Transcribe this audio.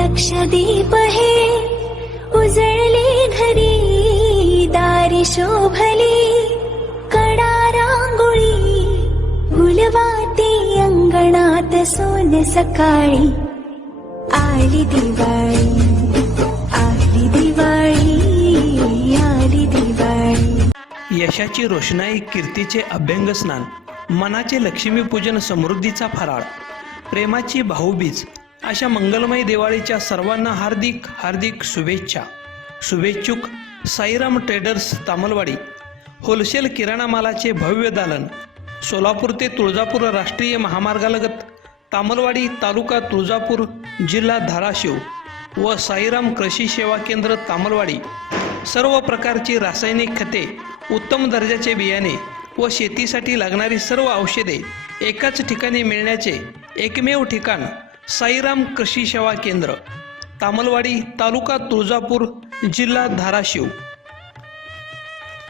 लक्षदीप हे उजळले घरी दारी शोभली कडा रांगोळी गुलवाती अंगणात सोन सकाळी. आली दिवाळी आली दिवाळी आली दिवाळी. यशाची रोषणाई कीर्तीचे अभ्यंग स्नान मनाचे लक्ष्मीपूजन समृद्धीचा फराळ प्रेमाची भाऊबीज अशा मंगलमय दिवाळीच्या सर्वांना हार्दिक हार्दिक शुभेच्छा. शुभेच्छुक साईराम ट्रेडर्स तामलवाडी होलसेल किराणा मालाचे भव्य दालन. सोलापूर ते तुळजापूर राष्ट्रीय महामार्गालगत तामलवाडी तालुका तुळजापूर जिल्हा धाराशिव व साईराम कृषी सेवा केंद्र तामलवाडी. सर्व प्रकारची रासायनिक खते उत्तम दर्जाचे बियाणे व शेतीसाठी लागणारी सर्व औषधे एकाच ठिकाणी मिळण्याचे एकमेव ठिकाण साईराम कृषी सेवा केंद्र तामलवाडी तालुका तुळजापूर जिल्हा धाराशिव.